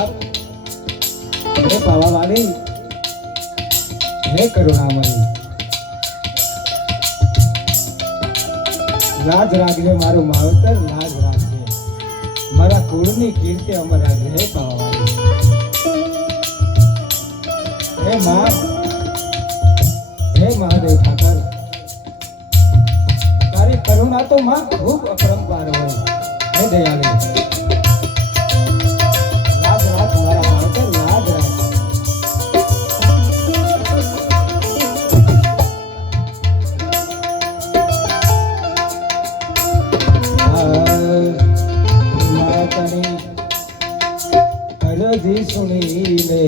બાપ, હે પાવાવાળી, હે કરુણામણી, લાજ રાખજે મારું માવતર, લાજ રાખજે મારા કુળની કીર્તિ અમર રાખજે. હે પાવાવાળી, હે માં, હે મહાદેવ ઠાકર, તારી કરુણા તો માં ખૂબ અપરંપાર હોય. હે દયાળી, લાજ રાખ મારા માવતર, લાજ રાખ. માતાની અરજી સુની લે,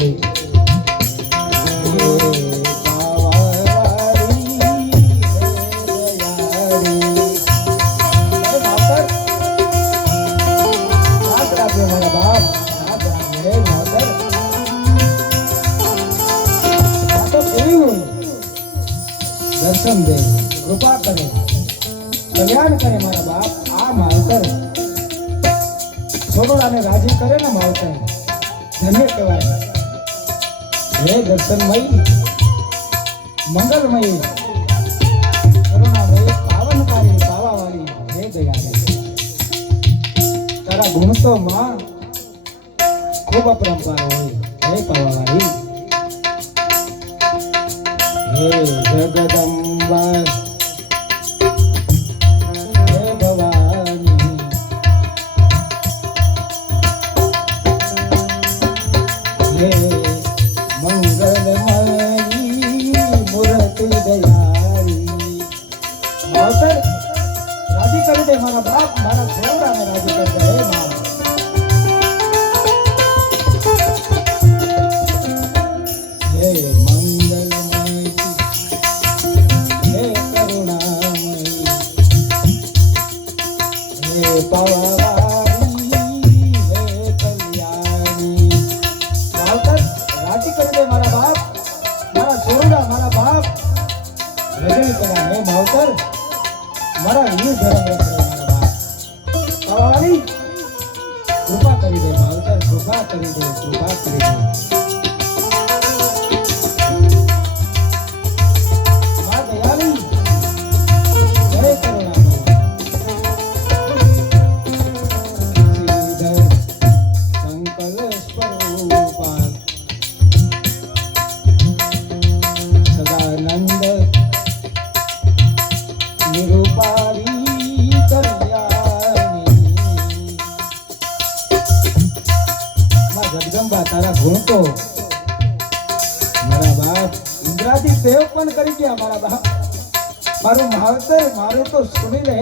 દર્શન દે, કૃપા કરે, કલ્યાણ કરે મારા બાપ. આ માવતર છોડોડાને રાજી કરે ને માવતર ધન્ય કહેવાય. હે દર્શનમય, મંગલમય, કરુણામય, પાવનકારી, પાવાવાળી, હે દયાળી, તારા ગુણ તો માં ખૂબ અપરંપાર હોય. હે પાવાવાળી, હે જગદંબા, હે ભવાની, હે મંગલમયી મૂર્તિ દયાળી. માવતર રાજી કરી દે મારા બાપ, મારા છોકરાને રાજી કરી દે. હે માં, હે મંગલમય, હે કરુણામય, હે પાવાવાળી, હે કલ્યાણી. માવતર રાજી કરી દે મારા બાપ, મારા છોકરા, મારા બાપ રજણી કર્યા. હે માવતર મારા વીર ધર્મ રક્ષે મારા બાપ. પાવાવાળી કૃપા કરી દે માવતર, કૃપા કરી દે, કૃપા કરી દે. સદાનંદ નિરૂપારી કલ્યાણી, માં જગદંબા તારા ગુણ તો મારા બાપ ઇન્દ્રાદી દેવ પણ કરી ગયા. મારા બાપ, મારું માવતર મારું તો સુની લે.